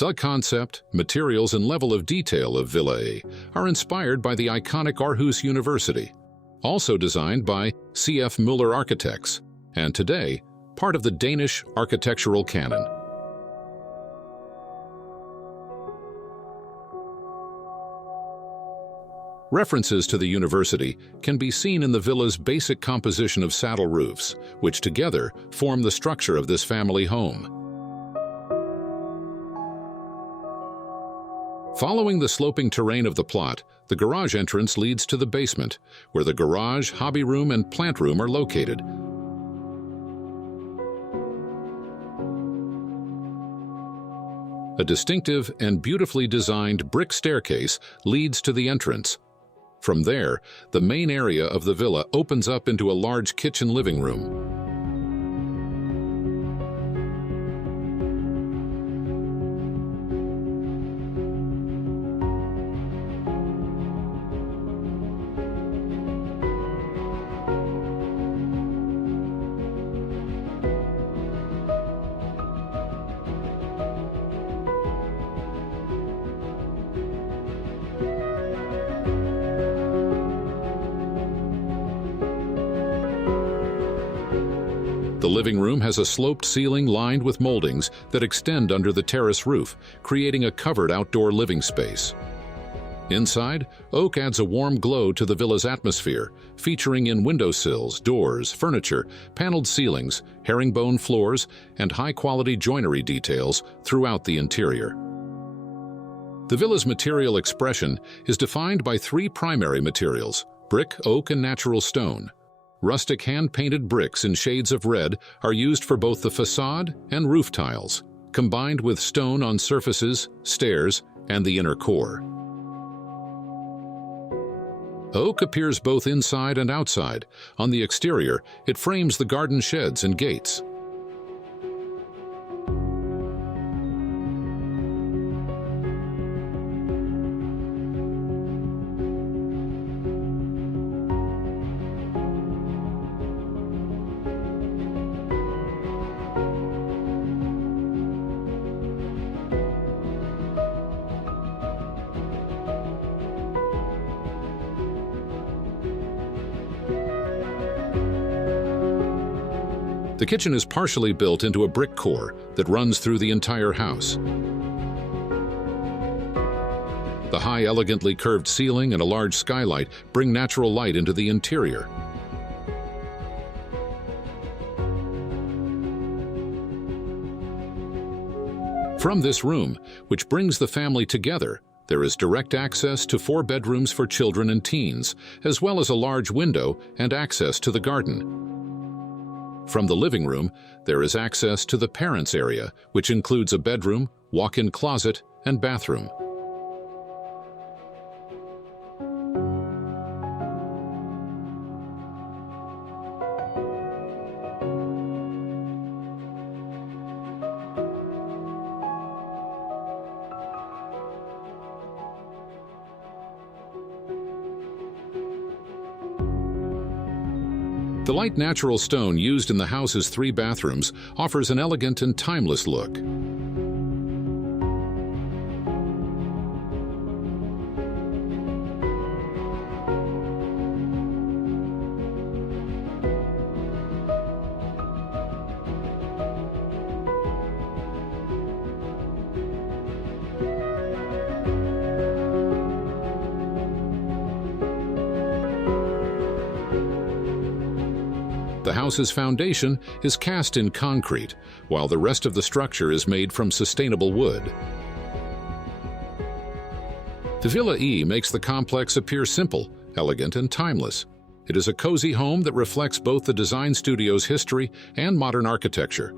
The concept, materials, and level of detail of Villa A are inspired by the iconic Aarhus University, also designed by C.F. Møller Architects, and today, part of the Danish architectural canon. References to the university can be seen in the villa's basic composition of saddle roofs, which together form the structure of this family home. Following the sloping terrain of the plot, the garage entrance leads to the basement, where the garage, hobby room, and plant room are located. A distinctive and beautifully designed brick staircase leads to the entrance. From there, the main area of the villa opens up into a large kitchen living room. The living room has a sloped ceiling lined with moldings that extend under the terrace roof, creating a covered outdoor living space. Inside, oak adds a warm glow to the villa's atmosphere, featuring in windowsills, doors, furniture, paneled ceilings, herringbone floors, and high-quality joinery details throughout the interior. The villa's material expression is defined by three primary materials: brick, oak, and natural stone. Rustic hand-painted bricks in shades of red are used for both the facade and roof tiles, combined with stone on surfaces, stairs, and the inner core. Oak appears both inside and outside. On the exterior, it frames the garden sheds and gates. The kitchen is partially built into a brick core that runs through the entire house. The high, elegantly curved ceiling and a large skylight bring natural light into the interior. From this room, which brings the family together, there is direct access to 4 bedrooms for children and teens, as well as a large window and access to the garden. From the living room, there is access to the parents' area, which includes a bedroom, walk-in closet, and bathroom. The light natural stone used in the house's 3 bathrooms offers an elegant and timeless look. The house's foundation is cast in concrete, while the rest of the structure is made from sustainable wood. The Villa E makes the complex appear simple, elegant, and timeless. It is a cozy home that reflects both the design studio's history and modern architecture.